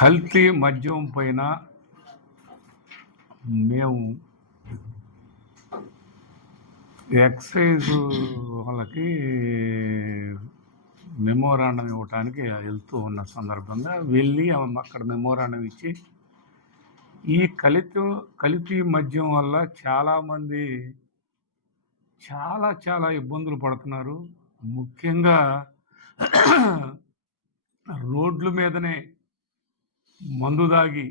కల్తీ మద్యం పైన మేము ఎక్సైజ్ వాళ్ళకి మెమోరాండం ఇవ్వటానికి వెళ్తూ ఉన్న సందర్భంగా వెళ్ళి అక్కడ మెమోరాండం ఇచ్చి ఈ కల్తీ మద్యం వల్ల చాలామంది చాలా ఇబ్బందులు పడుతున్నారు. ముఖ్యంగా రోడ్ల మీదనే మందు దాగి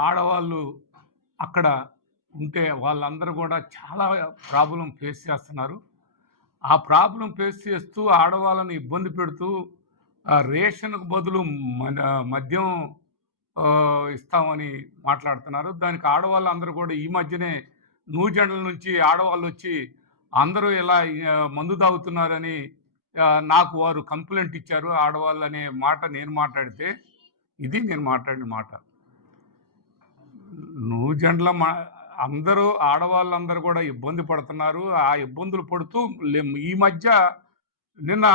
ఆడవాళ్ళు అక్కడ ఉంటే వాళ్ళందరూ కూడా చాలా ప్రాబ్లం ఫేస్ చేస్తున్నారు. ఆ ప్రాబ్లం ఫేస్ చేస్తూ ఆడవాళ్ళని ఇబ్బంది పెడుతూ రేషన్కు బదులు మద్యం ఇస్తామని మాట్లాడుతున్నారు. దానికి ఆడవాళ్ళందరూ కూడా ఈ మధ్యనే న్యూజెండల నుంచి ఆడవాళ్ళు వచ్చి అందరూ ఇలా మందు తాగుతున్నారని నాకు వారు కంప్లైంట్ ఇచ్చారు. ఆడవాళ్ళు అనే మాట నేను మాట్లాడితే ఇది నేను మాట్లాడిన మాట. న్యూజెండల అందరూ ఆడవాళ్ళందరూ కూడా ఇబ్బంది పడుతున్నారు. ఆ ఇబ్బందులు పడుతూ ఈ మధ్య నిన్న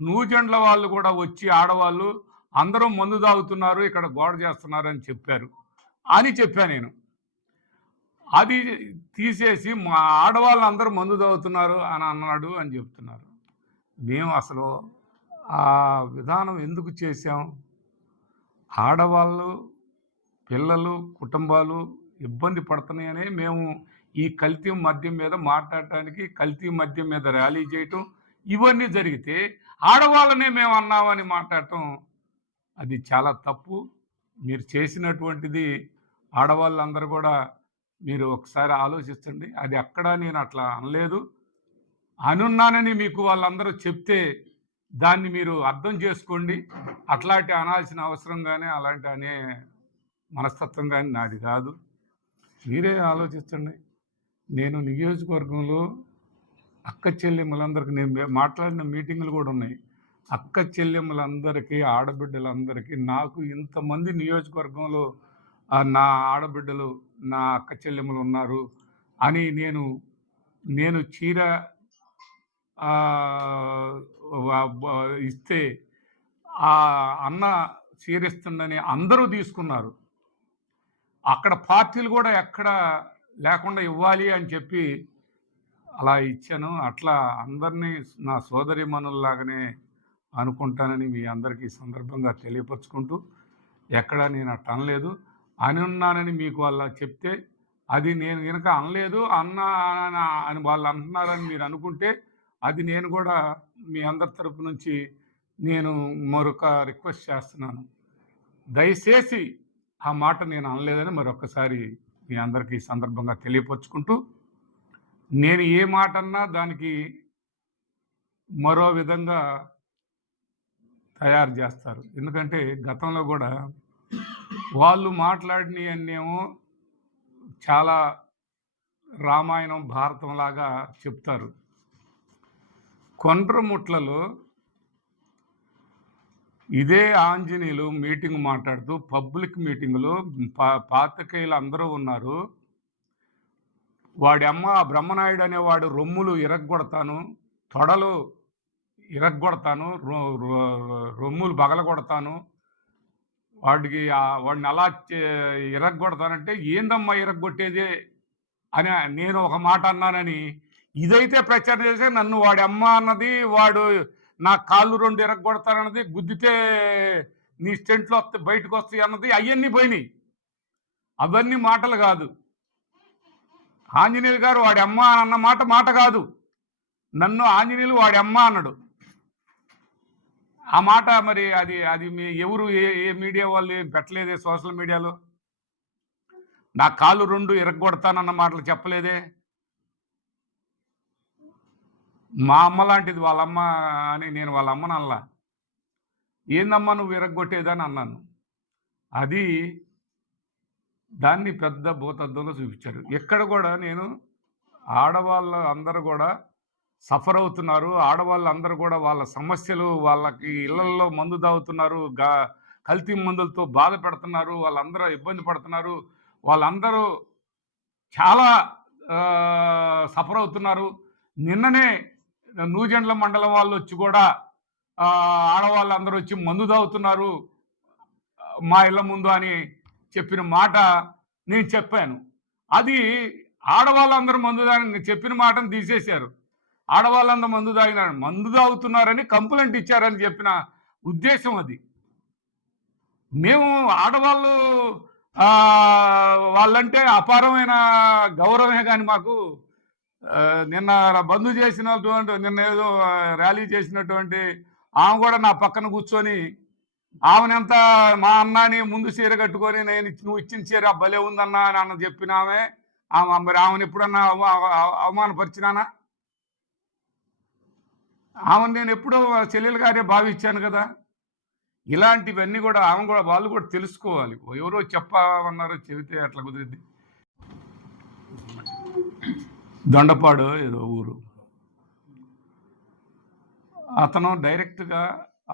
న్యూజెండల వాళ్ళు కూడా వచ్చి ఆడవాళ్ళు అందరూ మందు తాగుతున్నారు, ఇక్కడ గోడ చేస్తున్నారు అని చెప్పా నేను. అది తీసేసి మా ఆడవాళ్ళు అందరూ మందు తాగుతున్నారు అని అన్నాడు అని చెప్తున్నారు. మేము అసలు ఆ విధానం ఎందుకు చేశాం? ఆడవాళ్ళు, పిల్లలు, కుటుంబాలు ఇబ్బంది పడుతున్నాయని మేము ఈ కల్తీ మద్యం మీద మాట్లాడటానికి, కల్తీ మద్యం మీద ర్యాలీ చేయటం ఇవన్నీ జరిగితే ఆడవాళ్ళనే మేము అన్నామని మాట్లాడటం అది చాలా తప్పు. మీరు చేసినటువంటిది ఆడవాళ్ళందరూ కూడా మీరు ఒకసారి ఆలోచించండి. అది అక్కడ నేను అట్లా అనలేదు, అనున్నానని మీకు వాళ్ళందరూ చెప్తే దాన్ని మీరు అర్థం చేసుకోండి. అట్లాంటి అనాల్సిన అవసరం కానీ అలాంటి అనే మనస్తత్వం కానీ నాది కాదు. మీరే ఆలోచించండి. నేను నియోజకవర్గంలో అక్క చెల్లెమ్మలందరికీ నేను మాట్లాడిన మీటింగులు కూడా ఉన్నాయి. అక్క చెల్లెమ్మలందరికీ, ఆడబిడ్డలందరికీ నాకు ఇంతమంది నియోజకవర్గంలో నా ఆడబిడ్డలు, నా అక్క చెల్లెమ్మలు ఉన్నారు అని నేను చీర ఇస్తే ఆ అన్న చీరిస్తుండని అందరూ తీసుకున్నారు. అక్కడ పార్టీలు కూడా ఎక్కడ లేకుండా ఇవ్వాలి అని చెప్పి అలా ఇచ్చాను. అట్లా అందరినీ నా సోదరీమణుల్లాగానే అనుకుంటానని మీ అందరికీ సందర్భంగా తెలియపరుచుకుంటూ, ఎక్కడ నేను అట్లా అనలేదు. అని ఉన్నానని మీకు వాళ్ళ చెప్తే అది నేను కనుక అనలేదు అన్నా అని వాళ్ళు అంటున్నారని మీరు అనుకుంటే అది నేను కూడా మీ అందరి తరపు నుంచి నేను మరొక రిక్వెస్ట్ చేస్తున్నాను. దయచేసి ఆ మాట నేను అనలేదని మరొకసారి మీ అందరికీ సందర్భంగా తెలియపరుచుకుంటూ, నేను ఏ మాట అన్నా దానికి మరో విధంగా తయారు చేస్తారు. ఎందుకంటే గతంలో కూడా వాళ్ళు మాట్లాడినవన్నేమో చాలా రామాయణం, భారతం లాగా చెప్తారు. కొండ్రముట్లలో ఇదే ఆంజనేయులు మీటింగ్ మాట్లాడుతూ పబ్లిక్ మీటింగులో పాత్రికేయులు అందరూ ఉన్నారు. వాడి అమ్మ బ్రహ్మనాయుడు అనేవాడు రొమ్ములు ఇరగ్గొడతాను, తొడలు ఇరగ్గొడతాను, రొమ్ములు పగలగొడతాను, వాడిని అలా ఇరగ్గొడతానంటే ఏందమ్మా ఇరగ్గొట్టేదే అని నేను ఒక మాట అన్నానని ఇదైతే ప్రచారం చేస్తే నన్ను వాడి అమ్మ అన్నది, వాడు నా కాళ్ళు 2 ఇరగ్గొడతానన్నది, గుద్దితే నీ స్టెంట్లో వస్తే బయటకు వస్తాయి అన్నది అవన్నీ పోయినాయి. అవన్నీ మాటలు కాదు. ఆంజనేయులు గారు వాడి అమ్మ అన్న మాట కాదు. నన్ను ఆంజనేయులు వాడి అమ్మ అన్నాడు. ఆ మాట మరి అది మీ ఎవరు ఏ మీడియా వాళ్ళు ఏం పెట్టలేదే? సోషల్ మీడియాలో నా కాళ్ళు 2 ఇరగ్గొడతానన్న మాటలు చెప్పలేదే? మా అమ్మ లాంటిది వాళ్ళమ్మ అని నేను వాళ్ళ అమ్మని అనలా. ఏందమ్మా నువ్వు ఇరగ్గొట్టేదని అన్నాను. అది దాన్ని పెద్ద భూతద్దంలో చూపించారు. ఎక్కడ కూడా నేను ఆడవాళ్ళ అందరూ కూడా సఫర్ అవుతున్నారు. ఆడవాళ్ళందరూ కూడా వాళ్ళ సమస్యలు, వాళ్ళకి ఇళ్లల్లో మందు తాగుతున్నారు, కల్తీ మందులతో బాధ పెడుతున్నారు, వాళ్ళందరూ ఇబ్బంది పడుతున్నారు, వాళ్ళందరూ చాలా సఫర్ అవుతున్నారు. నిన్ననే న్యూజెండ్ల మండలం వాళ్ళు వచ్చి కూడా ఆడవాళ్ళందరూ వచ్చి మందు తాగుతున్నారు, మా ఇళ్ళ ముందు అని చెప్పిన మాట నేను చెప్పాను. అది ఆడవాళ్ళందరూ మందు తాగి చెప్పిన మాటను తీసేశారు. ఆడవాళ్ళందరూ మందు తాగుతున్నారని కంప్లైంట్ ఇచ్చారని చెప్పిన ఉద్దేశం అది. మేము ఆడవాళ్ళు వాళ్ళంటే అపారమైన గౌరవమే కానీ మాకు నిన్న బంద్ చేసినటువంటి నిన్న ఏదో ర్యాలీ చేసినటువంటి ఆమె కూడా నా పక్కన కూర్చొని ఆమెనంతా మా అన్నాని ముందు చీర కట్టుకొని నువ్వు ఇచ్చిన చీర భలే ఉందన్నా అని అన్న చెప్పిన ఆమె మరి ఆమెను ఎప్పుడన్నా అవమానపరిచినానా? ఆమెను నేను ఎప్పుడో చెల్లెలు గారే భావించాను కదా. ఇలాంటివన్నీ కూడా ఆమె కూడా వాళ్ళు కూడా తెలుసుకోవాలి. ఎవరో చెప్పమన్నారో చెబితే అట్లా కుదిరిద్ది. దొండపాడు ఏదో ఊరు, అతను డైరెక్ట్గా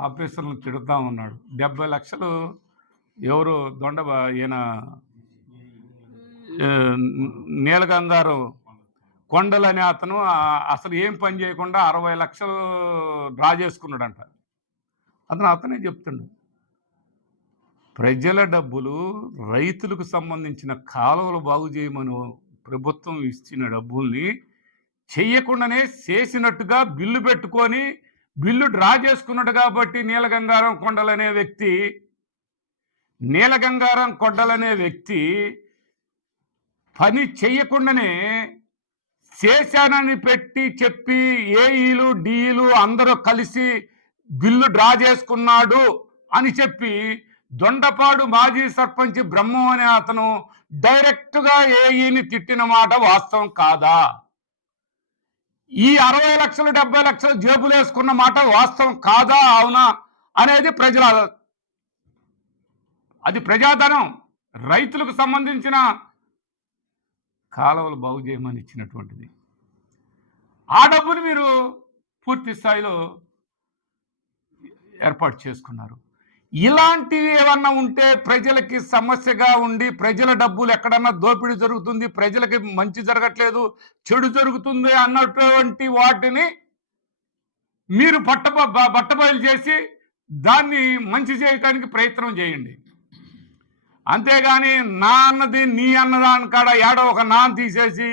ఆఫీసర్లను తిడుతూ ఉన్నాడు. 70 లక్షలు ఎవరు ఈయన నీలగంగారు కొండలనే అతను అసలు ఏం పని చేయకుండా 60 లక్షలు డ్రా చేసుకున్నాడంట. అతనే చెప్తుండు, ప్రజల డబ్బులు రైతులకు సంబంధించిన కాలువలు బాగు చేయమని ప్రభుత్వం ఇచ్చిన డబ్బుల్ని చెయ్యకుండానే చేసినట్టుగా బిల్లు పెట్టుకొని బిల్లు డ్రా చేసుకున్నాడు. కాబట్టి నీలగంగారం కొండలనే వ్యక్తి పని చెయ్యకుండానే చేశానని చెప్పి ఏఈలు డీలు అందరూ కలిసి బిల్లు డ్రా చేసుకున్నాడు అని చెప్పి దొండపాడు మాజీ సర్పంచ్ బ్రహ్మం అనే అతను డైరెక్ట్గా ఏఈని తిట్టిన మాట వాస్తవం కాదా? ఈ 60 లక్షలు 70 లక్షలు జేబులు వేసుకున్న మాట వాస్తవం కాదా అవునా అనేది అది ప్రజాధనం, రైతులకు సంబంధించిన కాలువలు బాగు చేయమని ఇచ్చినటువంటిది. ఆ డబ్బులు మీరు పూర్తి స్థాయిలో ఏర్పాటు చేసుకున్నారు. ఇలాంటివి ఏమన్నా ఉంటే ప్రజలకి సమస్యగా ఉండి ప్రజల డబ్బులు ఎక్కడన్నా దోపిడీ జరుగుతుంది, ప్రజలకి మంచి జరగట్లేదు, చెడు జరుగుతుంది అన్నటువంటి వాటిని మీరు బట్టబయలు చేసి దాన్ని మంచి చేయడానికి ప్రయత్నం చేయండి. అంతేగాని నా అన్నది నీ అన్నదాని కాడ ఏడో ఒక నాన్ తీసేసి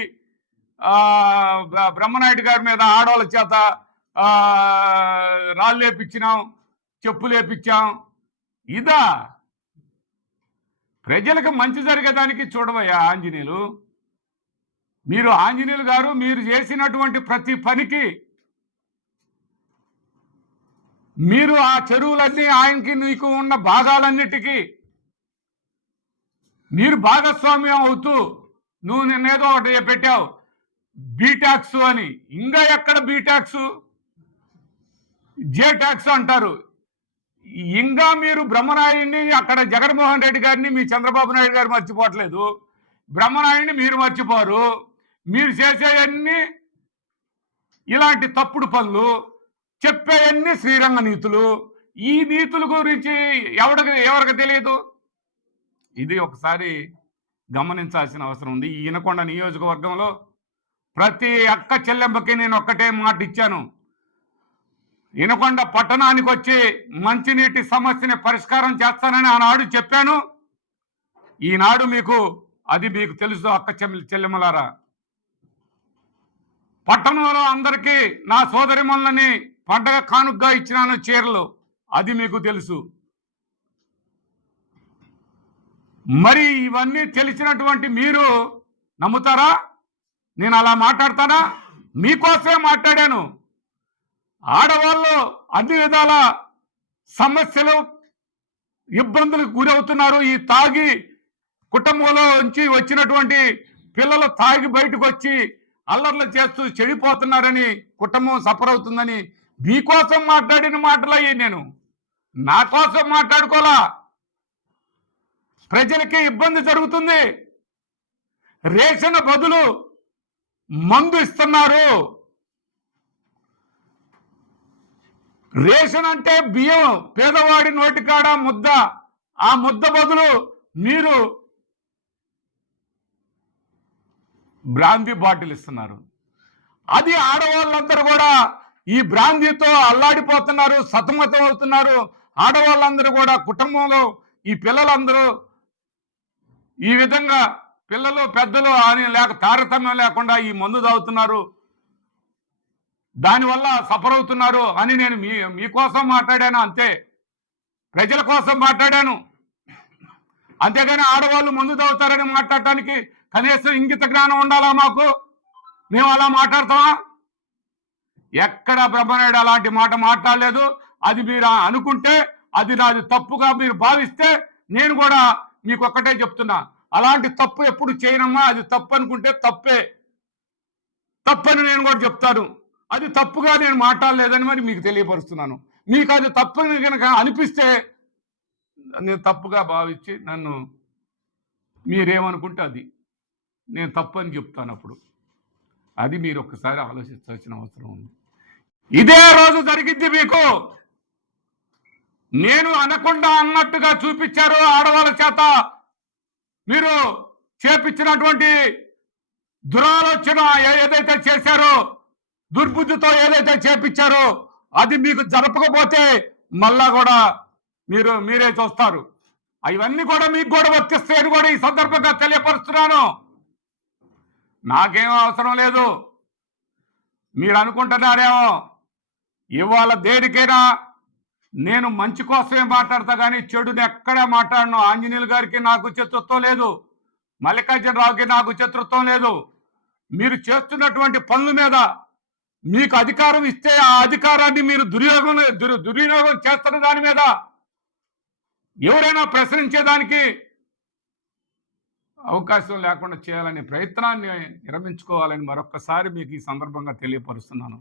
బ్రహ్మనాయుడు గారి మీద ఆడవాళ్ళ చేత రాళ్ళు లేపించినాం, చెప్పులు వేపించాం. ఇదా ప్రజలకు మంచి జరిగేదానికి చూడవయ్యా ఆంజనేయులు. మీరు ఆంజనేయులు గారు మీరు చేసినటువంటి ప్రతి పనికి మీరు ఆ చెరువులన్నీ ఆయనకి నీకు ఉన్న భాగాలన్నిటికీ మీరు భాగస్వామ్యం అవుతూ నువ్వు నిన్నేదో ఒకటి పెట్టావు బీటాక్స్ అని. ఇంకా ఎక్కడ బీటాక్స్, జే ట్యాక్స్ అంటారు. ఇంకా మీరు బ్రహ్మనాయుడిని అక్కడ జగన్మోహన్ రెడ్డి గారిని మీ చంద్రబాబు నాయుడు గారు మర్చిపోవట్లేదు, బ్రహ్మనాయుడిని మీరు మర్చిపోరు. మీరు చేసేవన్నీ ఇలాంటి తప్పుడు పనులు, చెప్పేవన్నీ శ్రీరంగ నీతులు. ఈ నీతుల గురించి ఎవరికి తెలియదు. ఇది ఒకసారి గమనించాల్సిన అవసరం ఉంది. ఈ ఈనకొండ నియోజకవర్గంలో ప్రతి అక్క చెల్లెంబకి నేను ఒక్కటే మాట ఇచ్చాను, ఈనకొండ పట్టణానికి వచ్చి మంచినీటి సమస్యని పరిష్కారం చేస్తానని ఆనాడు చెప్పాను. ఈనాడు మీకు తెలుసు అక్క చెల్లెమ్మలారా. పట్టణంలో అందరికీ నా సోదరిమణులని పండగ కానుకగా ఇచ్చినాను చీరలు, అది మీకు తెలుసు. మరి ఇవన్నీ తెలిసినటువంటి మీరు నమ్ముతారా? నేను అలా మాట్లాడతానా? మీకోసమే మాట్లాడాను. ఆడవాళ్ళు అన్ని విధాల సమస్యలు ఇబ్బందులకు గురవుతున్నారు. ఈ తాగి కుటుంబంలో నుంచి వచ్చినటువంటి పిల్లలు తాగి బయటకు వచ్చి అల్లర్లు చేస్తూ చెడిపోతున్నారని, కుటుంబం సఫర్ అవుతుందని మీకోసం మాట్లాడిన మాటలు అయ్యి నేను నా కోసం మాట్లాడుకోలా. ప్రజలకి ఇబ్బంది జరుగుతుంది, రేషన్ బదులు మందు ఇస్తున్నారు. రేషన్ అంటే బియ్యం, పేదవాడి నోటికాడ ముద్ద, ఆ ముద్ద బదులు మీరు బ్రాందీ బాటిల్ ఇస్తున్నారు. అది ఆడవాళ్ళందరూ కూడా ఈ బ్రాందీతో అల్లాడిపోతున్నారు, సతమతం అవుతున్నారు. ఆడవాళ్ళందరూ కూడా కుటుంబంలో ఈ పిల్లలందరూ ఈ విధంగా పిల్లలు పెద్దలు అని తారతమ్యం లేకుండా ఈ మందు తాగుతున్నారు, దానివల్ల సఫర్ అవుతున్నారు అని నేను మీకోసం మాట్లాడాను, అంతే. ప్రజల కోసం మాట్లాడాను. అంతేగాని ఆడవాళ్ళు మందు తాగుతారని మాట్లాడటానికి కనీసం ఇంగిత జ్ఞానం ఉండాలా మాకు? మేము అలా మాట్లాడతామా? ఎక్కడ బ్రహ్మనాయుడు అలాంటి మాట మాట్లాడలేదు. అది మీరు అనుకుంటే అది నాది తప్పుగా మీరు భావిస్తే నేను కూడా మీకు ఒక్కటే చెప్తున్నా, అలాంటి తప్పు ఎప్పుడు చేయనమ్మా. అది తప్పు అనుకుంటే తప్పే, తప్పని నేను కూడా చెప్తాను. అది తప్పుగా నేను మాట్లాడలేదని మరి మీకు తెలియపరుస్తున్నాను. మీకు అది తప్పని కనుక అనిపిస్తే నేను తప్పుగా భావించి నన్ను మీరేమనుకుంటే అది నేను తప్పు అని చెప్తాను. అప్పుడు అది మీరు ఒక్కసారి ఆలోచించాల్సిన అవసరం ఉంది. ఇదే రోజు జరిగింది మీకు. నేను అనకుండా అన్నట్టుగా చూపించారు ఆడవాళ్ళ చేత. మీరు చేపించినటువంటి దురాలోచన ఏదైతే చేశారో, దుర్బుద్ధితో ఏదైతే చేపించారో అది మీకు జరపకపోతే మళ్ళా కూడా మీరే చూస్తారు. అవన్నీ కూడా మీకు కూడా వర్తిస్తాయని కూడా ఈ సందర్భంగా తెలియపరుస్తున్నాను. నాకేం అవసరం లేదు. మీరు అనుకుంటున్నారేమో ఇవాళ దేనికైనా నేను మంచి కోసమే మాట్లాడతా, కానీ చెడుని ఎక్కడా మాట్లాడను. ఆంజనేయులు గారికి నాకు శత్రుత్వం లేదు, మల్లికార్జునరావుకి నాకు శత్రుత్వం లేదు. మీరు చేస్తున్నటువంటి పనుల మీద మీకు అధికారం ఇస్తే ఆ అధికారాన్ని మీరు దుర్వినియోగం చేస్తున్న దాని మీద ఎవరైనా ప్రశ్నించేదానికి అవకాశం లేకుండా చేయాలనే ప్రయత్నాన్ని విరమించుకోవాలని మరొక్కసారి మీకు ఈ సందర్భంగా తెలియపరుస్తున్నాను.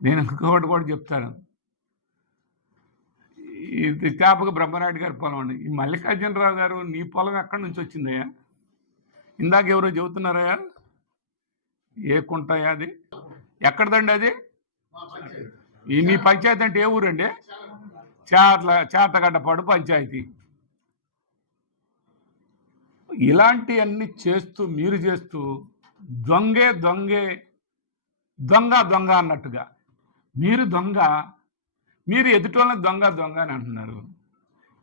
నేను ఇంకొకటి కూడా చెప్తాను. ఇది జ్ఞాపక బ్రహ్మనాయుడు గారి పొలం అండి. ఈ మల్లికార్జునరావు గారు, నీ పొలం ఎక్కడి నుంచి వచ్చిందయ్యా? ఇందాక ఎవరో చెబుతున్నారయ్యా, ఏ కుంటయ్యా అది? ఎక్కడదండి అది? ఈ మీ పంచాయతీ అంటే ఏ ఊరండి? చేతగడ్డపాడు పంచాయతీ. ఇలాంటివన్నీ చేస్తూ మీరు చేస్తూ దొంగ అన్నట్టుగా మీరు దొంగ, మీరు ఎదుటోళ్ళని దొంగ అని అంటున్నారు.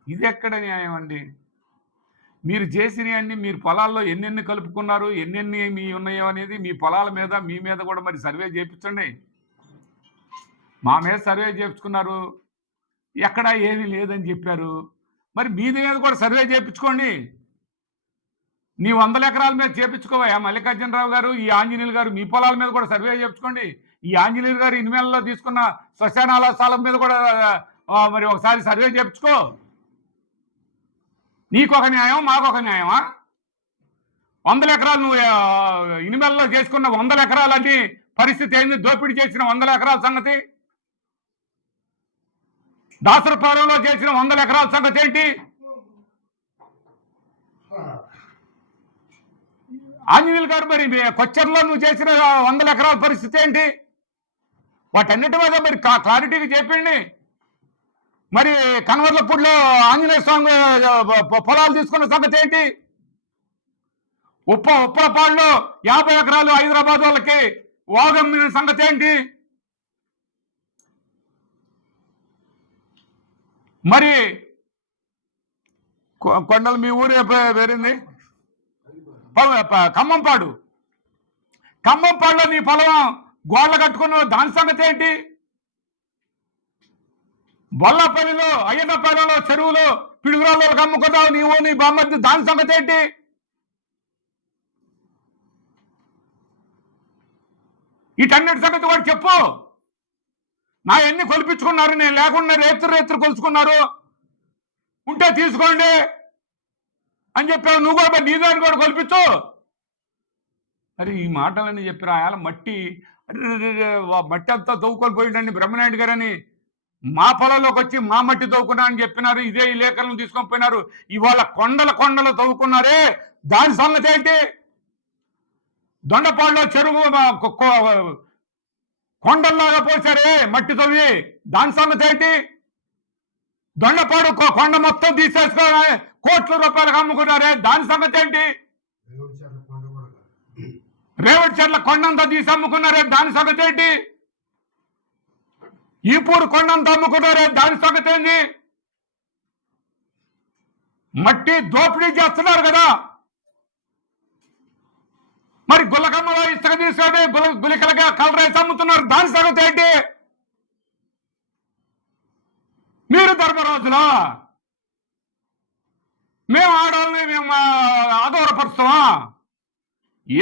ఇది ఎక్కడ న్యాయం అండి? మీరు చేసినవన్నీ మీరు పొలాల్లో ఎన్నెన్ని కలుపుకున్నారు, ఎన్నెన్ని మీ ఉన్నాయో అనేది మీ పొలాల మీద మీ మీద కూడా మరి సర్వే చేయించండి. మా మీద సర్వే చేయించుకున్నారు, ఎక్కడ ఏమీ లేదని చెప్పారు. మరి మీది మీద కూడా సర్వే చేయించుకోండి. నీ 100 ఎకరాల మీద చేయించుకోవా మల్లికార్జునరావు గారు, ఈ ఆంజనేయులు గారు మీ పొలాల మీద కూడా సర్వే చేయించుకోండి. ఈ ఆంజనేయులు గారు ఇన్వేలలో తీసుకున్న శ్మశానాల స్థలం మీద కూడా మరి ఒకసారి సర్వే చేయించుకో. నీకొక న్యాయం, మాకొక న్యాయమా? 100 ఎకరాలు నువ్వు ఇన్వేలలో చేసుకున్న 100 ఎకరాలన్నీ పరిస్థితి ఏంది? దోపిడీ చేసిన 100 ఎకరాల సంగతి, దాసరపాలెంలో చేసిన 100 ఎకరాల సంగతి ఏంటి? ఆంజనేయులు గారు మరి కొచ్చర్లో నువ్వు చేసిన 100 ఎకరాల పరిస్థితి ఏంటి? వాటన్నిటి మీద మరి క్లారిటీగా చెప్పండి. మరి కనవర్లపూడిలో ఆంజనేయ స్వామి పొలాలు తీసుకున్న సంగతి ఏంటి? ఉప్పలపాడులో 50 ఎకరాలు హైదరాబాద్ వాళ్ళకి వాగమ్మిన సంగతి ఏంటి? మరి కొండలు మీ ఊరే వేరింది ఖమ్మంపాడులో నీ పొలం గోడలు కట్టుకున్న దాని సంగతి ఏంటి? బొల్లపల్లిలో అయ్యన్నపల్లిలో చెరువులో పిడుగురాళ్ళు అమ్ముకున్నావు నీవు, నీ బామ్మర్ది, దాని సంగతి ఏంటి? వీటన్నిటి సంగతి కూడా చెప్పు. నా ఎన్ని కొలిపించుకున్నారు, నేను లేకుండా రేతురు కొలుచుకున్నారు, ఉంటే తీసుకోండి అని చెప్పావు. నువ్వు కూడా నీ దాన్ని కూడా కొలిపించు. మరి ఈ మాటలన్నీ చెప్పిన ఆయన మట్టి అంతా తవ్వుకొని పోయిండండి బ్రహ్మనాయుడు గారని. మా పొలంలోకి వచ్చి మా మట్టి తవ్వుకున్నా అని చెప్పినారు. ఇదే ఈ లేఖలను తీసుకొని పోయినారు. ఇవాళ కొండలు తవ్వుకున్నారే, దాని సంగతి ఏంటి? దొండపాడులో చెరువు కొండల్లాగా పోసారే మట్టి తవ్వి, దాని సంగతి ఏంటి? దొండపాడు కొండ మొత్తం తీసేసుకొని కోట్ల రూపాయలకు అమ్ముకున్నారే, దాని సంగతి ఏంటి? రేవడిచెర్ల కొండంతా తీసి అమ్ముకున్నారే, దాని సంగతి ఏంటి? ఈపూరు కొండంతా అమ్ముకున్నారే, దాని సంగతి ఏంటి? మట్టి దోపిడీ చేస్తున్నారు కదా. మరి గుల్లకమ్మలో ఇసుక తీసుకొని గులికలుగా కలరేసి అమ్ముతున్నారు. దాని సంగతి ఏంటి? మీరు ధర్మరాజులా? మేము ఆడవాళ్ళని మేము అగౌరవపరుస్తామా?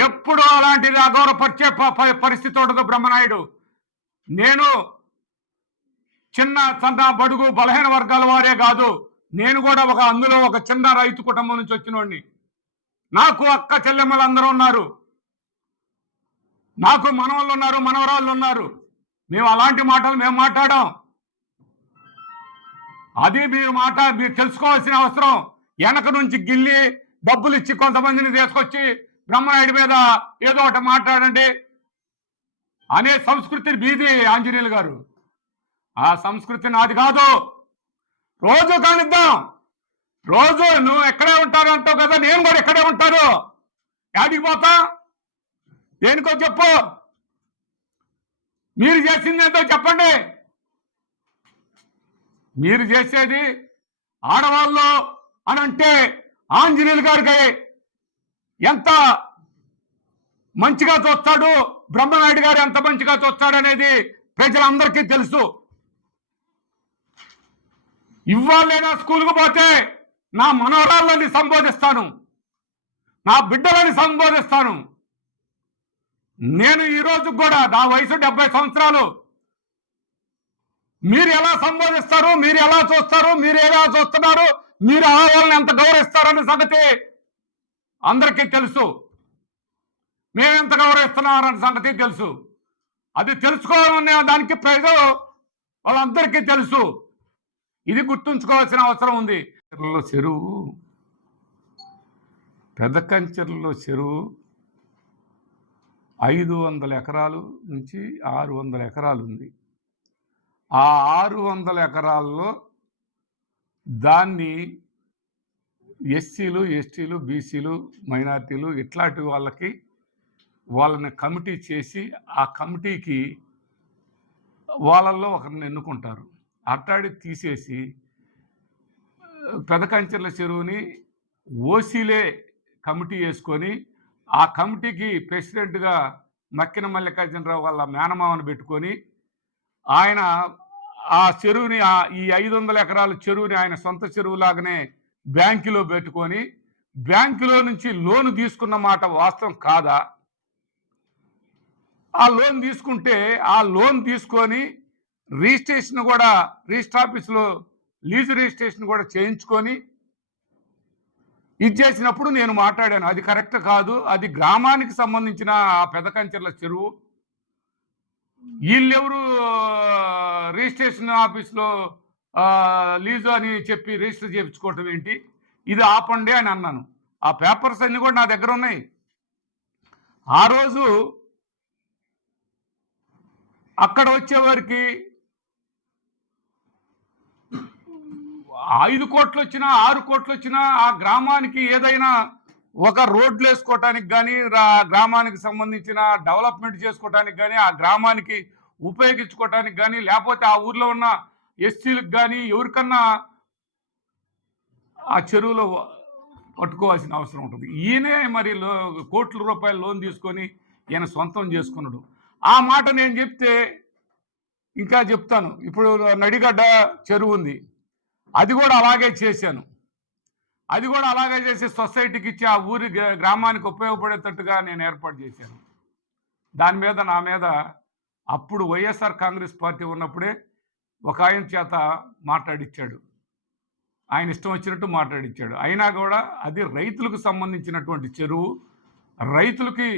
ఎప్పుడు అలాంటిది అగౌరవపరిచే పరిస్థితి ఉండదు బ్రహ్మనాయుడు. నేను చిన్న సన్న బడుగు బలహీన వర్గాల వారే కాదు, నేను కూడా అందులో ఒక చిన్న రైతు కుటుంబం నుంచి వచ్చినోడిని. నాకు అక్క చెల్లెమ్మలు అందరూ ఉన్నారు, నాకు మనవాళ్ళు ఉన్నారు, మనవరాళ్ళు ఉన్నారు. మేము అలాంటి మాటలు మేము మాట్లాడాం. అది మీరు తెలుసుకోవాల్సిన అవసరం. వెనక నుంచి గిల్లి డబ్బులు ఇచ్చి కొంతమందిని తీసుకొచ్చి బ్రహ్మనాయుడు మీద ఏదో ఒకటి మాట్లాడండి అనే సంస్కృతి బీది ఆంజనేయులు గారు. ఆ సంస్కృతి నాది కాదు. రోజు కానిద్దాం. రోజు నువ్వు ఎక్కడే ఉంటాను అంటావు కదా, నేను కూడా ఎక్కడే ఉంటాను. యాడికి పోతా? దేనికో చెప్పు. మీరు చేసింది ఏంటో చెప్పండి. మీరు చేసేది ఆడవాళ్ళు అని అంటే ఆంజనేయులు గారికి ఎంత మంచిగా చూస్తాడు, బ్రహ్మనాయుడు గారు ఎంత మంచిగా చూస్తాడు అనేది ప్రజలందరికీ తెలుసు. ఇవ్వాలేనా స్కూల్కి పోతే నా మనవరాళ్ళని సంబోధిస్తాను, నా బిడ్డలని సంబోధిస్తాను. నేను ఈ రోజు కూడా నా వయసు 70 సంవత్సరాలు. మీరు ఎలా సంబోధిస్తారు, మీరు ఎలా చూస్తారు, మీరు ఎలా చూస్తున్నారు, మీరు ఆ వాళ్ళని ఎంత గౌరవిస్తారనే సంగతి అందరికీ తెలుసు. మేమెంత గౌరవిస్తున్నారనే సంగతి తెలుసు. అది తెలుసుకోవాలనే దానికి ప్రజలు వాళ్ళందరికీ తెలుసు. ఇది గుర్తుంచుకోవాల్సిన అవసరం ఉంది. చెరువు పెదకంచెర్లలో చెరువు 500 ఎకరాలు నుంచి 600 ఎకరాలు ఉంది. ఆ 600 ఎకరాల్లో దాన్ని ఎస్సీలు, ఎస్టీలు, బీసీలు, మైనార్టీలు ఇట్లాంటి వాళ్ళని కమిటీ చేసి ఆ కమిటీకి వాళ్ళల్లో ఒకరిని ఎన్నుకుంటారు. అట్టాడి తీసేసి పెదకంచెర్ల చెరువుని ఓసీలే కమిటీ వేసుకొని ఆ కమిటీకి ప్రెసిడెంట్గా మక్కిన మల్లికార్జునరావు వాళ్ళ మేనమామను పెట్టుకొని ఆయన ఆ చెరువుని ఈ 500 ఎకరాల చెరువుని ఆయన సొంత చెరువులాగానే బ్యాంకులో పెట్టుకొని బ్యాంకులో నుంచి లోను తీసుకున్న మాట వాస్తవం కాదా? ఆ లోన్ తీసుకుంటే ఆ లోన్ తీసుకొని రిజిస్ట్రేషన్ కూడా రిజిస్టర్ ఆఫీస్లో లీజు రిజిస్ట్రేషన్ కూడా చేయించుకొని ఇది చేసినప్పుడు నేను మాట్లాడాను. అది కరెక్ట్ కాదు, అది గ్రామానికి సంబంధించిన ఆ పెదకంచెర్ల చెరువు. వీళ్ళెవరు రిజిస్ట్రేషన్ ఆఫీస్లో లీజు అని చెప్పి రిజిస్టర్ చేయించుకోవటం ఏంటి? ఇది ఆపండి అని అన్నాను. ఆ పేపర్స్ అన్నీ కూడా నా దగ్గర ఉన్నాయి. ఆ రోజు అక్కడ వచ్చేవారికి 5 కోట్లు వచ్చినా 6 కోట్లు వచ్చినా ఆ గ్రామానికి ఏదైనా ఒక రోడ్లు వేసుకోవటానికి కానీ గ్రామానికి సంబంధించిన డెవలప్మెంట్ చేసుకోవటానికి కానీ ఆ గ్రామానికి ఉపయోగించుకోవటానికి కానీ లేకపోతే ఆ ఊర్లో ఉన్న ఎస్సీలకు కానీ ఎవరికన్నా ఆ చెరువులో పట్టుకోవాల్సిన అవసరం ఉంటుంది. ఈయనే మరి కోట్ల రూపాయలు లోన్ తీసుకొని ఈయన సొంతం చేసుకున్నాడు. ఆ మాట నేను చెప్తే ఇంకా చెప్తాను. ఇప్పుడు నడిగడ్డ చెరువు ఉంది, అది కూడా అలాగే చేశాను. అది కూడా అలాగే చేసి సొసైటీకి ఇచ్చి ఆ ఊరి గ్రామానికి ఉపయోగపడేటట్టుగా నేను ఏర్పాటు చేశాను. దాని మీద నా మీద అప్పుడు వైఎస్ఆర్ కాంగ్రెస్ పార్టీ ఉన్నప్పుడే ఒక ఆయన చేత మాట్లాడిచ్చాడు. ఆయన ఇష్టం వచ్చినట్టు మాట్లాడిచ్చాడు. అయినా కూడా అది రైతులకు సంబంధించినటువంటి చెరువు. రైతులకి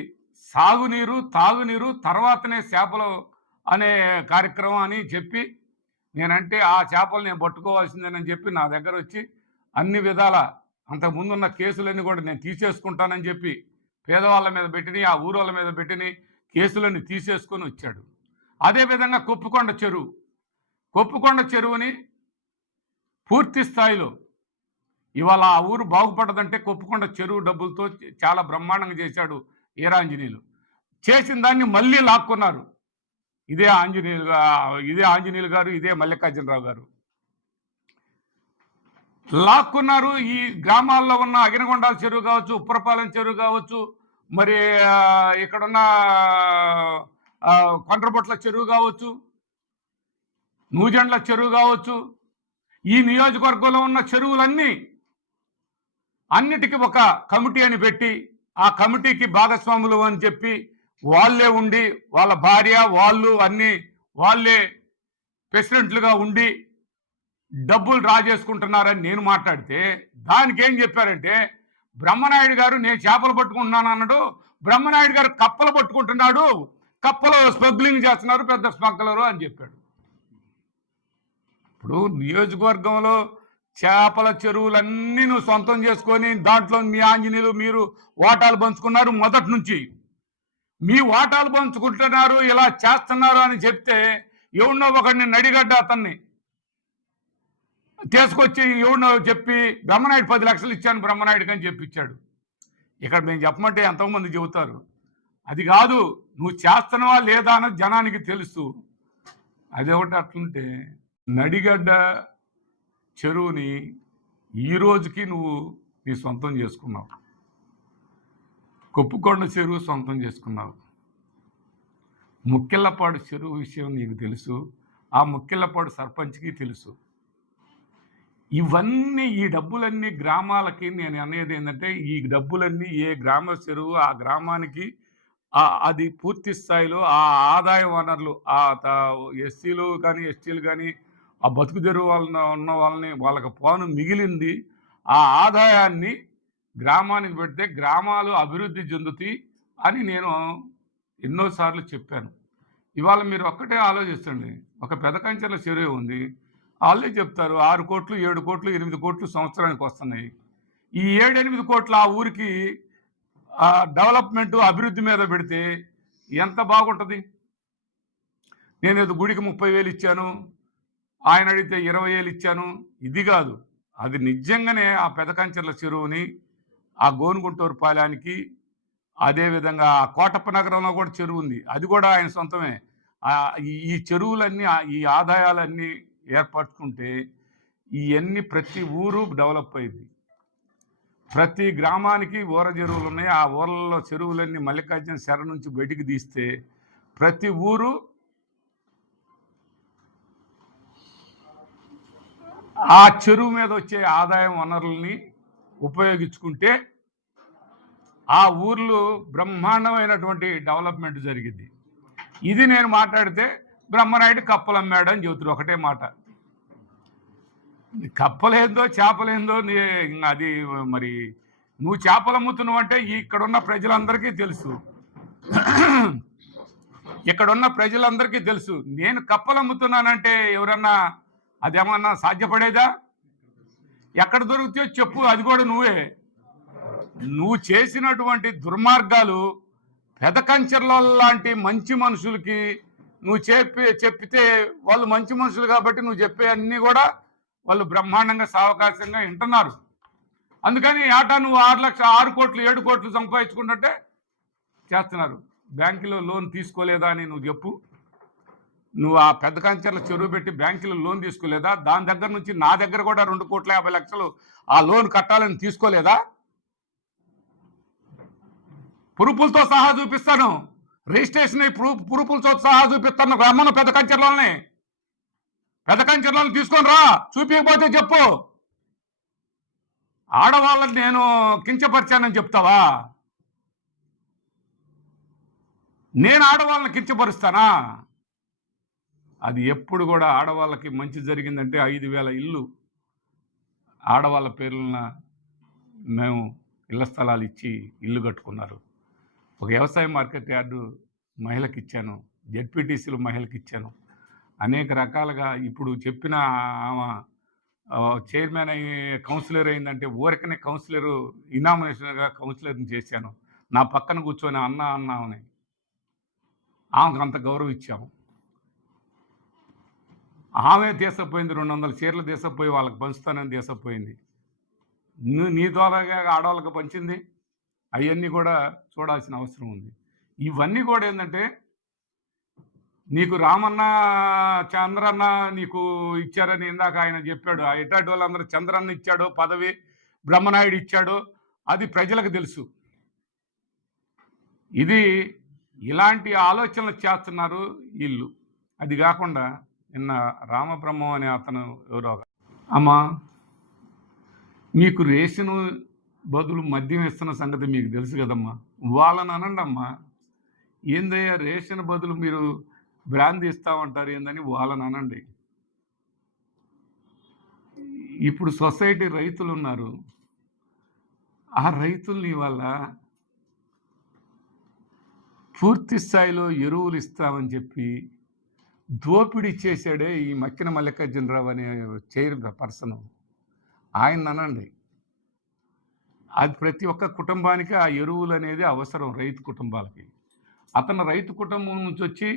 సాగునీరు, తాగునీరు, తర్వాతనే చేపలు అనే కార్యక్రమం అని చెప్పి నేనంటే ఆ చేపలు నేను పట్టుకోవాల్సిందేనని చెప్పి నా దగ్గర వచ్చి అన్ని విధాల అంతకుముందున్న కేసులన్నీ కూడా నేను తీసేసుకుంటానని చెప్పి పేదవాళ్ళ మీద పెట్టిని, ఆ ఊరోళ్ళ మీద పెట్టిని కేసులన్నీ తీసేసుకొని వచ్చాడు. అదేవిధంగా కొప్పుకొండ చెరువుని పూర్తి స్థాయిలో ఇవాళ ఆ ఊరు బాగుపడదంటే కొప్పుకొండ చెరువు డబ్బులతో చాలా బ్రహ్మాండంగా చేశాడు ఈరాంజనేయులు. చేసిన దాన్ని మళ్ళీ లాక్కున్నారు. ఇదే ఆంజనేయులు గారు, ఇదే మల్లికార్జునరావు గారు. లాక్కున్నారు. ఈ గ్రామాల్లో ఉన్న అగినగొండాల చెరువు కావచ్చు, ఉప్పరపాలెం చెరువు కావచ్చు, మరి ఇక్కడున్న కొండ్రబొట్ల చెరువు కావచ్చు, నూజెండ్ల చెరువు కావచ్చు, ఈ నియోజకవర్గంలో ఉన్న చెరువులన్నీ అన్నిటికీ ఒక కమిటీ అని పెట్టి ఆ కమిటీకి భాగస్వాములు అని చెప్పి వాళ్ళే ఉండి వాళ్ళ భార్య వాళ్ళు అన్నీ వాళ్ళే ప్రెసిడెంట్లుగా ఉండి డబ్బులు డ్రా చేసుకుంటున్నారని నేను మాట్లాడితే దానికి ఏం చెప్పారంటే బ్రహ్మనాయుడు గారు నేను చేపలు పట్టుకుంటున్నాను అన్నాడు, బ్రహ్మనాయుడు గారు కప్పలు పట్టుకుంటున్నాడు, కప్పలు స్మగ్లింగ్ చేస్తున్నారు పెద్ద స్మగ్లరు అని చెప్పాడు. ఇప్పుడు నియోజకవర్గంలో చేపల చెరువులన్నీ నువ్వు సొంతం చేసుకొని దాంట్లో మీ ఆంజనేయులు మీరు వాటాలు పంచుకున్నారు. మొదటి నుంచి మీ వాటాలు పంచుకుంటున్నారు, ఇలా చేస్తున్నారు అని చెప్తే ఎవరినో ఒకడిని నడిగడ్డ అతన్ని తీసుకొచ్చి ఎవరినో చెప్పి బ్రహ్మనాయుడు 10 లక్షలు ఇచ్చాను బ్రహ్మనాయుడికి అని చెప్పించాడు. ఇక్కడ మేము చెప్పమంటే ఎంతోమంది చెబుతారు. అది కాదు, నువ్వు చేస్తున్నావా లేదా అన్నది జనానికి తెలుసు. అదే ఒకటి అట్లుంటే నడిగడ్డ చెరువుని ఈ రోజుకి నువ్వు నీ సొంతం చేసుకున్నావు, కొప్పుకొండ చెరువు సొంతం చేసుకున్నావు, ముక్కెళ్ళపాడు చెరువు విషయం నీకు తెలుసు, ఆ ముక్కెళ్ళపాడు సర్పంచ్కి తెలుసు. ఇవన్నీ ఈ డబ్బులన్నీ గ్రామాలకి నేను అనేది ఏంటంటే ఈ డబ్బులన్నీ ఏ గ్రామ చెరువు ఆ గ్రామానికి అది పూర్తి స్థాయిలో ఆ ఆదాయ వనరులు ఎస్సీలు కానీ ఎస్టీలు కానీ ఆ బతుకు తెరువు వాళ్ళ ఉన్న వాళ్ళని వాళ్ళకి పోను మిగిలింది ఆ ఆదాయాన్ని గ్రామానికి పెడితే గ్రామాలు అభివృద్ధి చెందుతాయి అని నేను ఎన్నోసార్లు చెప్పాను. ఇవాళ మీరు ఒక్కటే ఆలోచిస్తుంది, ఒక పెదకంచెల చెరువు ఉంది, వాళ్ళే చెప్తారు 6 కోట్లు 7 కోట్లు 8 కోట్లు సంవత్సరానికి వస్తున్నాయి. ఈ 7-8 కోట్లు ఆ ఊరికి డెవలప్మెంట్ అభివృద్ధి మీద పెడితే ఎంత బాగుంటుంది. నేను ఏదో గుడికి 30,000 ఇచ్చాను, ఆయన అడిగితే 20,000 ఇచ్చాను, ఇది కాదు. అది నిజంగానే ఆ పెదకంచెర్ల చెరువుని ఆ గోనుగుంటూరు పాలెనికి అదేవిధంగా కోటప్ప నగరంలో కూడా చెరువు ఉంది, అది కూడా ఆయన సొంతమే. ఈ చెరువులన్నీ ఈ ఆదాయాలన్నీ ఏర్పరచుకుంటే ఇవన్నీ ప్రతి ఊరు డెవలప్ అయింది. ప్రతి గ్రామానికి ఊర చెరువులు ఉన్నాయి. ఆ ఊర్లలో చెరువులన్నీ మల్లికార్జున సెర నుంచి బయటికి తీస్తే ప్రతి ఊరు ఆ చెరువు మీద వచ్చే ఆదాయం వనరుల్ని ఉపయోగించుకుంటే ఆ ఊర్లు బ్రహ్మాండమైనటువంటి డెవలప్మెంట్ జరిగింది. ఇది నేను మాట్లాడితే బ్రహ్మనాయుడు కప్పలు అమ్మాడు అని చెబుతారు. ఒకటే మాట, కప్పలేందో చేపలేందో అది మరి నువ్వు చేపలు అమ్ముతున్నావు అంటే ఇక్కడున్న ప్రజలందరికీ తెలుసు, ఇక్కడున్న ప్రజలందరికీ తెలుసు. నేను కప్పలు అమ్ముతున్నానంటే ఎవరన్నా అదేమన్నా సాధ్యపడేదా? ఎక్కడ దొరుకుతాయో చెప్పు, అది కూడా నువ్వే. నువ్వు చేసినటువంటి దుర్మార్గాలు పెదకంచెర్ల లాంటి మంచి మనుషులకి నువ్వు చెప్పితే వాళ్ళు మంచి మనుషులు కాబట్టి నువ్వు చెప్పే అన్నీ కూడా వాళ్ళు బ్రహ్మాండంగా సావకాశంగా వింటున్నారు. అందుకని ఏటా నువ్వు 6 కోట్లు 7 కోట్లు సంపాదించుకుంటుంటే చేస్తున్నారు. బ్యాంకులో లోన్ తీసుకోలేదా అని నువ్వు చెప్పు. నువ్వు ఆ పెదకంచెర్ల చెరువు పెట్టి బ్యాంకులో లోన్ తీసుకోలేదా? దాని దగ్గర నుంచి నా దగ్గర కూడా 2,50,00,000 ఆ లోన్ కట్టాలని తీసుకోలేదా? ప్రూఫులతో సహా చూపిస్తాను, రిజిస్ట్రేషన్ ప్రూఫులతో సహా చూపిస్తాను. రమ్మను పెదకంచెర్లని తీసుకొని రా, చూపించకపోతే చెప్పు. ఆడవాళ్ళని నేను కించపరిచానని చెప్తావా? నేను ఆడవాళ్ళని కించపరుస్తానా? అది ఎప్పుడు కూడా ఆడవాళ్ళకి మంచి జరిగిందంటే 5,000 ఇల్లు ఆడవాళ్ళ పేర్లన మేము ఇళ్ల స్థలాలు ఇచ్చి ఇల్లు కట్టుకున్నారు. ఒక వ్యవసాయ మార్కెట్ యార్డు మహిళకి ఇచ్చాను, జెడ్పీటీసీలు మహిళకి ఇచ్చాను. అనేక రకాలుగా ఇప్పుడు చెప్పిన చైర్మన్ అయ్యి కౌన్సిలర్ అయిందంటే ఊరికనే కౌన్సిలరు ఇనామినేషన్గా కౌన్సిలర్ని చేశాను. నా పక్కన కూర్చొని అన్నామని ఆమెకు అంత గౌరవం ఇచ్చాము. ఆమె దేశపోయింది, 200 చీరలు దేశపోయి వాళ్ళకి పంచుతానని దేశపోయింది. నీ ద్వారాగా ఆడవాళ్ళకి పంచింది. అవన్నీ కూడా చూడాల్సిన అవసరం ఉంది. ఇవన్నీ కూడా ఏంటంటే నీకు రామన్న చంద్రన్న నీకు ఇచ్చారని ఇందాక ఆయన చెప్పాడు. ఆ ఇటాటి వాళ్ళందరూ చంద్రన్న ఇచ్చాడు పదవి, బ్రహ్మనాయుడు ఇచ్చాడు, అది ప్రజలకు తెలుసు. ఇది ఇలాంటి ఆలోచనలు చేస్తున్నారు వీళ్ళు. అది కాకుండా నిన్న రామబ్రహ్మం అనే అతను ఎవరో, అమ్మా మీకు రేషను బదులు మద్యం ఇస్తున్న సంగతి మీకు తెలుసు కదమ్మా, వాళ్ళని అనండి అమ్మా. ఏందయ్యా రేషన్ బదులు మీరు బ్రాందీ ఇస్తామంటారు ఏందని వాళ్ళని అనండి. ఇప్పుడు సొసైటీ రైతులు ఉన్నారు, ఆ రైతుల్ని వల్ల పూర్తి స్థాయిలో ఎరువులు ఇస్తామని చెప్పి దోపిడీ చేశాడే ఈ మక్కిన మల్లికార్జునరావు అనే చైర్ పర్సన్. ఆయన అనండి, అది ప్రతి ఒక్క కుటుంబానికి ఆ ఎరువులు అనేది అవసరం రైతు కుటుంబాలకి. అతను రైతు కుటుంబం నుంచి వచ్చి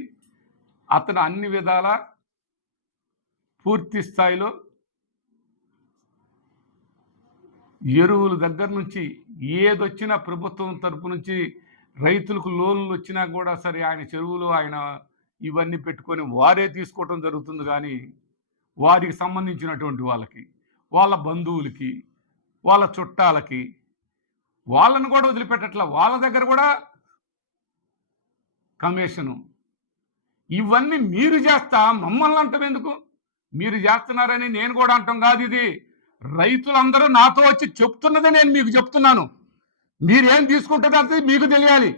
అతను అన్ని విధాల పూర్తి స్థాయిలో ఎరువుల దగ్గర నుంచి ఏదొచ్చినా ప్రభుత్వం తరపు నుంచి రైతులకు లోన్లు వచ్చినా కూడా సరే ఆయన చెరువులు ఆయన ఇవన్నీ పెట్టుకొని వారే తీసుకోవటం జరుగుతుంది. కానీ వారికి సంబంధించినటువంటి వాళ్ళకి, వాళ్ళ బంధువులకి, వాళ్ళ చుట్టాలకి, వాళ్ళని కూడా వదిలిపెట్టట్లా, వాళ్ళ దగ్గర కూడా కమిషను. ఇవన్నీ మీరు చేస్తా మమ్మల్ని అంటాం ఎందుకు? మీరు చేస్తున్నారని నేను కూడా అంటాం కాదు. ఇది రైతులందరూ నాతో వచ్చి చెప్తున్నదే నేను మీకు చెప్తున్నాను. మీరేం తీసుకుంటారో అది మీకు తెలియాలి.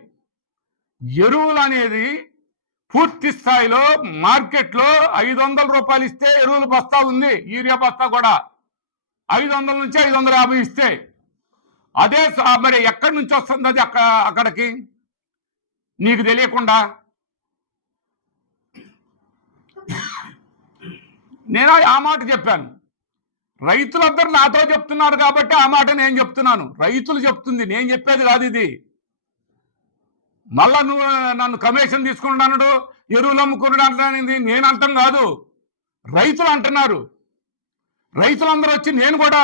ఎరువులు అనేది పూర్తి స్థాయిలో మార్కెట్లో 500 రూపాయలు ఇస్తే ఎరువులు బస్తా ఉంది, యూరియా బస్తా కూడా 500 నుంచి 550 ఇస్తే, అదే మరి ఎక్కడి నుంచి వస్తుంది అది అక్కడికి నీకు తెలియకుండా? నేను ఆ మాట చెప్పాను. రైతులందరూ నాతో చెప్తున్నారు కాబట్టి ఆ మాట నేను చెప్తున్నాను. రైతులు చెప్తుంది, నేను చెప్పేది కాదు ఇది. మళ్ళా నువ్వు నన్ను కమిషన్ తీసుకుంటున్నాడు, ఎరువులు అమ్ముకున్నాడు నేను అంటాం కాదు, రైతులు అంటున్నారు. రైతులందరూ వచ్చి, నేను కూడా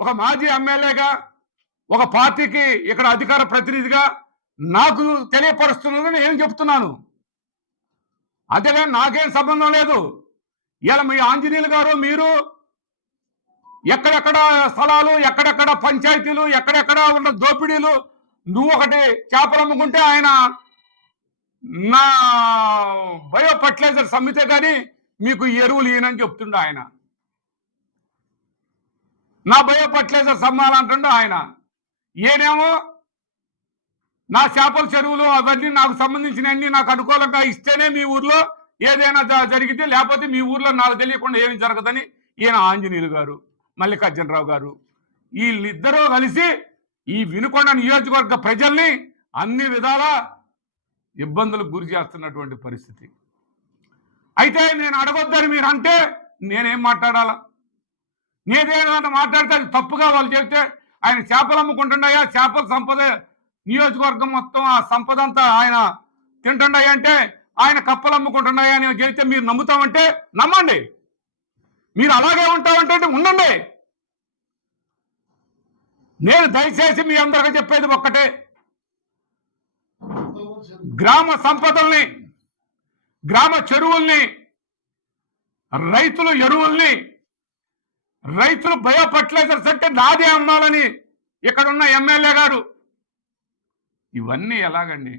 ఒక మాజీ ఎమ్మెల్యేగా, ఒక పార్టీకి ఇక్కడ అధికార ప్రతినిధిగా నాకు తెలియపరుస్తున్నది నేను చెప్తున్నాను. అంతేగాని నాకేం సంబంధం లేదు. ఇలా మీ ఆంజనేయులు గారు మీరు ఎక్కడెక్కడ స్థలాలు, ఎక్కడెక్కడ పంచాయతీలు, ఎక్కడెక్కడ ఉన్న దోపిడీలు, నువ్వు ఒకటి చేపలు అమ్ముకుంటే ఆయన నా బయో ఫర్టిలైజర్ సమ్మితే కానీ మీకు ఎరువులు ఈయనని చెప్తుండే ఆయన. నా బయో ఫర్టిలైజర్ సమ్మాలంటుండే ఆయన. ఈయనేమో నా చేపల చెరువులు అవన్నీ నాకు సంబంధించినవన్నీ నాకు అనుకూలంగా ఇస్తేనే మీ ఊర్లో ఏదైనా జరిగితే, లేకపోతే మీ ఊర్లో నాకు తెలియకుండా ఏమి జరగదని ఈయన ఆంజనేయులు గారు, మల్లికార్జునరావు గారు వీళ్ళిద్దరూ కలిసి ఈ వినుకొండ నియోజకవర్గ ప్రజల్ని అన్ని విధాల ఇబ్బందులకు గురి చేస్తున్నటువంటి పరిస్థితి. అయితే నేను అడగొద్దని మీరు అంటే నేనేం మాట్లాడాలా? నేనేదైనా మాట్లాడితే అది తప్పుగా వాళ్ళు చెబితే, ఆయన చేపలు అమ్ముకుంటున్నాయా, చేపల సంపద నియోజకవర్గం మొత్తం ఆ సంపద అంతా ఆయన తింటున్నాయి అంటే, ఆయన కప్పలు అమ్ముకుంటున్నాయా అని చెబితే మీరు నమ్ముతామంటే నమ్మండి, మీరు అలాగే ఉంటామంటే ఉండండి. నేను దయచేసి మీ అందరికీ చెప్పేది ఒక్కటే, గ్రామ సంపదల్ని, గ్రామ చెరువుల్ని, రైతులు ఎరువుల్ని, రైతులు బయో ఫర్టిలైజర్స్ అంటే నాదే అమ్మాలని ఇక్కడున్న ఎమ్మెల్యే గారు, ఇవన్నీ ఎలాగండి?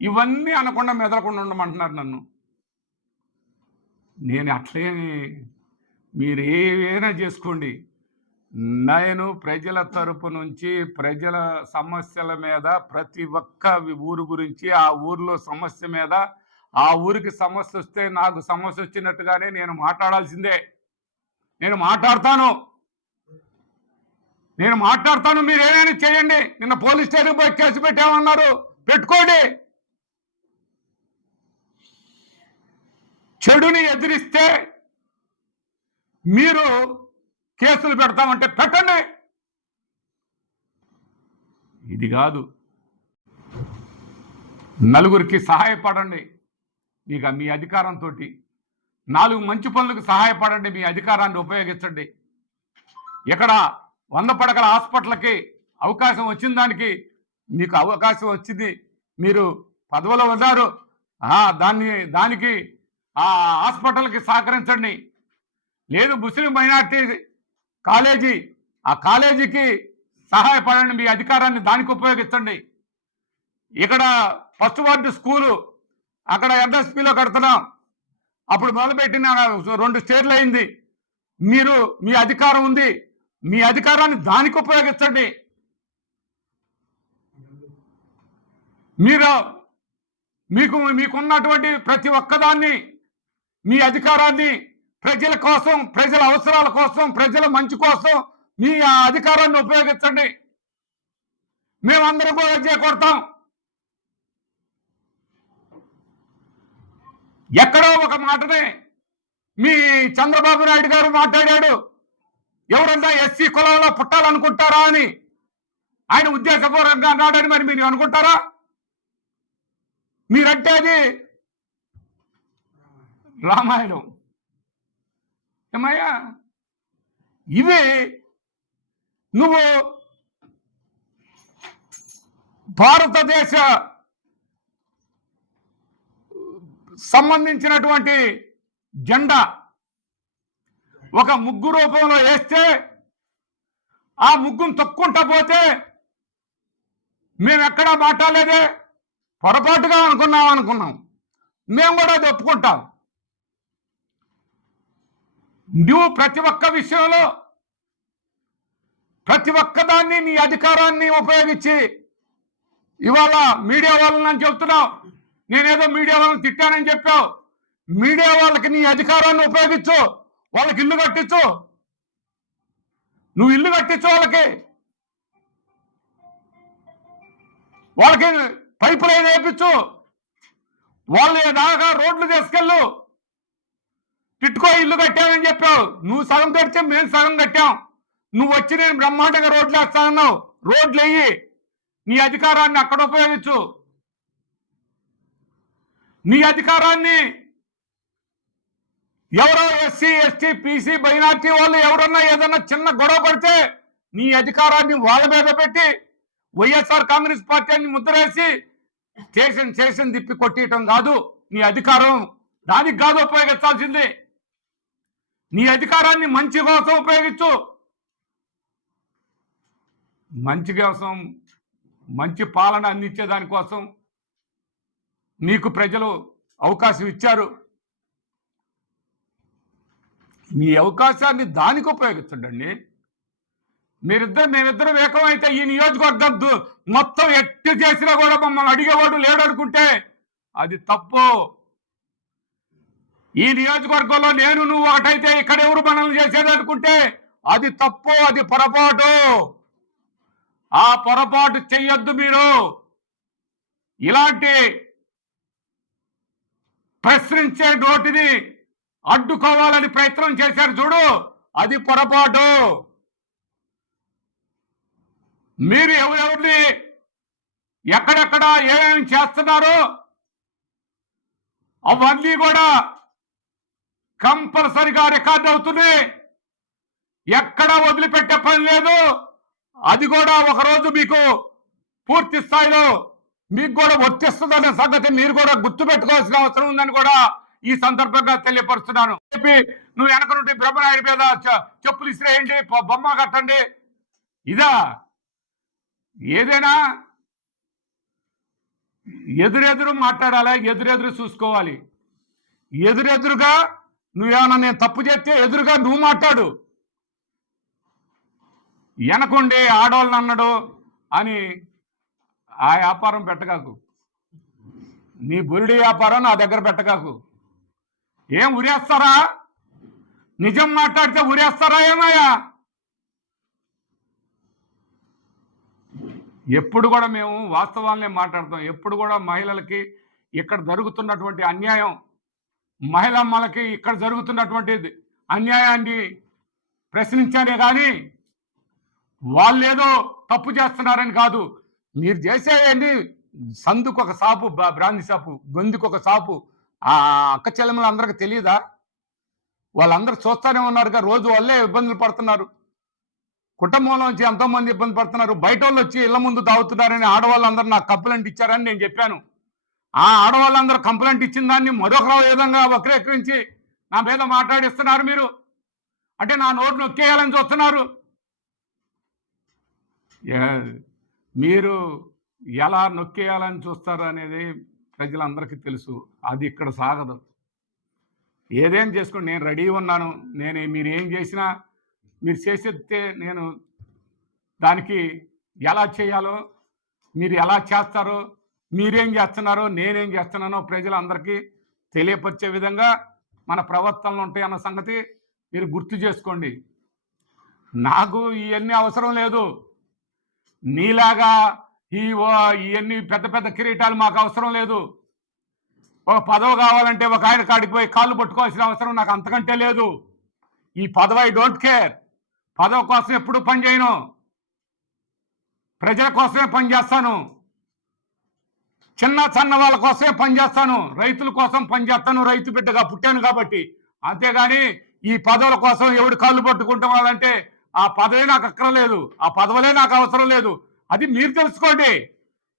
ఇవన్నీ అనకుండా మెదలకుండా ఉండమంటున్నారు నన్ను. నేను అట్లేమి, మీరు ఏవైనా చేసుకోండి, నేను ప్రజల తరపు నుంచి ప్రజల సమస్యల మీద, ప్రతి ఒక్క ఊరు గురించి, ఆ ఊరిలో సమస్య మీద, ఆ ఊరికి సమస్య వస్తే నాకు సమస్య వచ్చినట్టుగానే నేను మాట్లాడాల్సిందే. నేను మాట్లాడతాను, మీరు ఏమైనా చేయండి. నిన్న పోలీస్ స్టేషన్ పోయి కేసు పెట్టామన్నారు, పెట్టుకోండి. చెడుని ఎదిరిస్తే మీరు కేసులు పెడతామంటే పెట్టండి. ఇది కాదు, నలుగురికి సహాయపడండి. మీకు మీ అధికారంతో 4 మంచి పనులకు సహాయపడండి, మీ అధికారాన్ని ఉపయోగించండి. ఇక్కడ 100 పడకల హాస్పిటల్కి అవకాశం వచ్చిన దానికి మీకు అవకాశం వచ్చింది, మీరు పదవిలో ఉన్నారు, దానికి ఆ హాస్పిటల్కి సహకరించండి. లేదు ముస్లిం మైనార్టీ కాలేజీ, ఆ కాలేజీకి సహాయపడండి. మీ అధికారాన్ని దానికి ఉపయోగించండి. ఇక్కడ ఫస్ట్ వార్డు స్కూలు అక్కడ ఎన్ఎస్పిలో కడుతున్నాం. అప్పుడు మొదలుపెట్టిన 2 స్టేర్లు అయింది. మీ అధికారం ఉంది, మీ అధికారాన్ని దానికి ఉపయోగించండి. మీకున్నటువంటి ప్రతి ఒక్కదాన్ని, మీ అధికారాన్ని ప్రజల కోసం, ప్రజల అవసరాల కోసం, ప్రజల మంచి కోసం మీ అధికారాన్ని ఉపయోగించండి. మేమందరం కూడా చేకొడతాం. ఎక్కడో ఒక మాటనే మీ చంద్రబాబు నాయుడు గారు మాట్లాడాడు, ఎవరన్నా ఎస్సీ కులంలో పుట్టాలనుకుంటారా అని. ఆయన ఉద్దేశపూర్వకంగా అన్నాడని మరి మీరు అనుకుంటారా? మీరంటే అది రామాయణం. ఏమయ్యా, ఇవే నువ్వు భారతదేశ సంబంధించినటువంటి జెండా ఒక ముగ్గు రూపంలో వేస్తే ఆ ముగ్గును తొక్కుంటా పోతే మేము ఎక్కడా మాట్లాడలేదే, పొరపాటుగా అనుకున్నాం. మేము కూడా అది ఒప్పుకుంటాం. నువ్వు ప్రతి ఒక్క విషయంలో ప్రతి ఒక్కదాన్ని నీ అధికారాన్ని ఉపయోగించి ఇవాళ మీడియా వాళ్ళని అని చెప్తున్నావు. నేనేదో మీడియా వాళ్ళని తిట్టానని చెప్పావు. మీడియా వాళ్ళకి నీ అధికారాన్ని ఉపయోగించు, వాళ్ళకి ఇల్లు కట్టించు. నువ్వు ఇల్లు కట్టించు, వాళ్ళకి పైపు లైన్ వేయించు, వాళ్ళు దాకా రోడ్లు తీసుకెళ్ళు. టిట్కో ఇల్లు కట్టామని చెప్పావు. నువ్వు సగం కడితే మేము సగం కట్టాం. నువ్వు వచ్చి నేను బ్రహ్మాండంగా రోడ్లు వేస్తానన్నావు. రోడ్లు వేయి, నీ అధికారాన్ని అక్కడ ఉపయోగించు. నీ అధికారాన్ని ఎవరో ఎస్సీ, ఎస్టీ, పీసీ, మైనార్టీ వాళ్ళు ఎవరన్నా ఏదన్నా చిన్న గొడవ పడితే నీ అధికారాన్ని వాళ్ళ మీద పెట్టి వైఎస్ఆర్ కాంగ్రెస్ పార్టీని ముద్రేసి స్టేషన్ తిప్పి కొట్టేయటం కాదు నీ అధికారం. దానికి కాదు ఉపయోగించాల్సింది. నీ అధికారాన్ని మంచి కోసం ఉపయోగించు. మంచి కోసం, మంచి పాలన అందించే దానికోసం నీకు ప్రజలు అవకాశం ఇచ్చారు. మీ అవకాశాన్ని దానికి ఉపయోగించండి. మేమిద్దరం ఏకమైతే ఈ నియోజకవర్గం మొత్తం ఎట్టి చేసినా కూడా మమ్మల్ని అడిగేవాడు లేడనుకుంటే అది తప్పు. ఈ నియోజకవర్గంలో నేను నువ్వు ఒకటైతే ఇక్కడ ఎవరు మనల్ని చేసేది అనుకుంటే అది తప్పు, అది పొరపాటు. ఆ పొరపాటు చెయ్యొద్దు. మీరు ఇలాంటి ప్రశ్నించే నోటిని అడ్డుకోవాలని ప్రయత్నం చేశారు చూడు, అది పొరపాటు. మీరు ఎవరెవరిని ఎక్కడెక్కడ ఏమేమి చేస్తున్నారో అవన్నీ కూడా కంపల్సరిగా రికార్డు అవుతుంది. ఎక్కడ వదిలిపెట్టే పని లేదు. అది కూడా ఒకరోజు మీకు పూర్తి స్థాయిలో మీకు కూడా వర్తిస్తుందనే సంగతి మీరు కూడా గుర్తుపెట్టుకోవాల్సిన అవసరం ఉందని కూడా ఈ సందర్భంగా తెలియపరుస్తున్నాను. చెప్పి నువ్వు వెనక నుండి బ్రహ్మనాయుడి మీద చెప్పులు ఇసిరేయండి, బొమ్మ కట్టండి, ఇదా? ఏదైనా ఎదురెదురు మాట్లాడాలా, ఎదురెదురు చూసుకోవాలి. ఎదురెదురుగా నువ్వేమన్నా నేను తప్పు చేస్తే ఎదురుగా నువ్వు మాట్లాడు. వెనకుండి ఆడవాళ్ళని అన్నాడు అని ఆ వ్యాపారం పెట్టగాకు. నీ బురిడి వ్యాపారం నా దగ్గర పెట్టగాకు. ఏం ఉరేస్తారా? నిజం మాట్లాడితే ఉరేస్తారా ఏమయ్యా? ఎప్పుడు కూడా మేము వాస్తవాలనే మాట్లాడతాం. ఎప్పుడు కూడా మహిళలకి ఇక్కడ జరుగుతున్నటువంటి అన్యాయం, మహిళమ్మలకి ఇక్కడ జరుగుతున్నటువంటి అన్యాయాన్ని ప్రశ్నించారే కానీ వాళ్ళేదో తప్పు చేస్తున్నారని కాదు. మీరు చేసేయండి. సందుకు ఒక షాపు, బ్రాంతి షాపు, గొంతుకు ఒక షాపు. ఆ అక్క చెల్లెమ్మలు అందరికీ తెలియదా? వాళ్ళందరూ చూస్తూనే ఉన్నారుగా. రోజు వాళ్ళే ఇబ్బందులు పడుతున్నారు. కుటుంబంలోంచి ఎంతోమంది ఇబ్బంది పడుతున్నారు. బయట వాళ్ళు వచ్చి ఇళ్ల ముందు తాగుతున్నారని ఆడవాళ్ళందరూ నాకు కంప్లైంట్ ఇచ్చారని నేను చెప్పాను. ఆ ఆడవాళ్ళందరూ కంప్లైంట్ ఇచ్చిన దాన్ని మరొక విధంగా వక్రీకరించి నా మీద మాట్లాడిస్తున్నారు మీరు. అంటే నా నోటు నొక్కేయాలని చూస్తున్నారు. మీరు ఎలా నొక్కేయాలని చూస్తారు అనేది ప్రజలందరికీ తెలుసు. అది ఇక్కడ సాగదు. ఏదేం చేసుకోండి, నేను రెడీ ఉన్నాను. మీరు ఏం చేసినా మీరు చేసేస్తే నేను దానికి ఎలా చేయాలో, మీరు ఎలా చేస్తారో, మీరేం చేస్తున్నారో, నేనేం చేస్తున్నానో ప్రజలందరికీ తెలియపరిచే విధంగా మన ప్రవర్తనలు ఉంటాయి అన్న సంగతి మీరు గుర్తు చేసుకోండి. నాకు ఇవన్నీ అవసరం లేదు. నీలాగా ఇవన్నీ పెద్ద పెద్ద కిరీటాలు మాకు అవసరం లేదు. ఒక పదవి కావాలంటే ఒక ఆయన కాడికి పోయి కాళ్ళు పట్టుకోవాల్సిన అవసరం నాకు అంతకంటే లేదు. ఈ పదవి ఐ డోంట్ కేర్. పదవి కోసం ఎప్పుడు పనిచేయను. ప్రజల కోసమే పనిచేస్తాను. చిన్న చిన్న వాళ్ళ కోసమే పనిచేస్తాను. రైతుల కోసం పనిచేస్తాను. రైతు బిడ్డగా పుట్టాను కాబట్టి. అంతేగాని ఈ పదవుల కోసం ఎవడు కాళ్ళు పట్టుకుంటావాలంటే ఆ పదవే నాకు అక్కర్లేదు. ఆ పదవులే నాకు అవసరం లేదు. అది మీరు తెలుసుకోండి.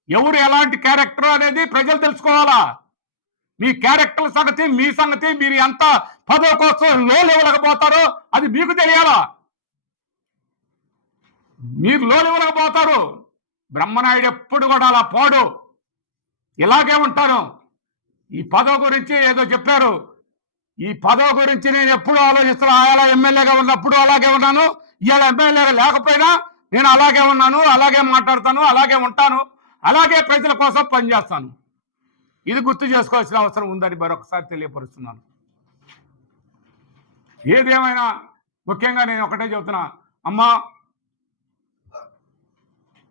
ఎవరు ఎలాంటి క్యారెక్టర్ అనేది ప్రజలు తెలుసుకోవాలా. మీ క్యారెక్టర్ సంగతి, మీ సంగతి, మీరు ఎంత పదవి కోసం లో లెవెలకపోతారో అది మీకు తెలియాలా. మీరు లో లెవెలకపోతారు. బ్రహ్మనాయుడు ఎప్పుడు కూడా అలా పోడు. ఇలాగే ఉంటాను. ఈ పదవి గురించి ఏదో చెప్పారు. ఈ పదవి గురించి నేను ఎప్పుడు ఆలోచిస్తున్నా. ఆయన ఎమ్మెల్యేగా ఉన్నప్పుడు అలాగే ఉన్నాను. ఇవాళ ఎమ్మెల్యేగా లేకపోయినా నేను అలాగే ఉన్నాను. అలాగే మాట్లాడతాను. అలాగే ఉంటాను. అలాగే ప్రజల కోసం పనిచేస్తాను. ఇది గుర్తు చేసుకోవాల్సిన అవసరం ఉందని మరొకసారి తెలియపరుస్తున్నాను. ఏదేమైనా ముఖ్యంగా నేను ఒకటే చెబుతున్నా. అమ్మా,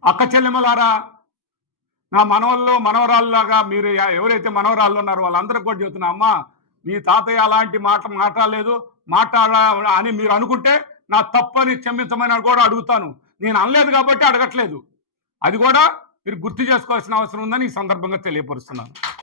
అక్క చెల్లెమ్మలారా, నా మనవళ్ళు మనవరాళ్ళలాగా మీరు ఎవరైతే మనవరాళ్ళు ఉన్నారో వాళ్ళందరికీ కూడా చెబుతున్నా. అమ్మా, మీ తాతయ్య అలాంటి మాట్లాడలేదు, అని మీరు అనుకుంటే నా తప్పని క్షమించమని కూడా అడుగుతాను. నేను అనలేదు కాబట్టి అడగట్లేదు. అది కూడా మీరు గుర్తు చేసుకోవాల్సిన అవసరం ఉందని ఈ సందర్భంగా తెలియపరుస్తున్నాను.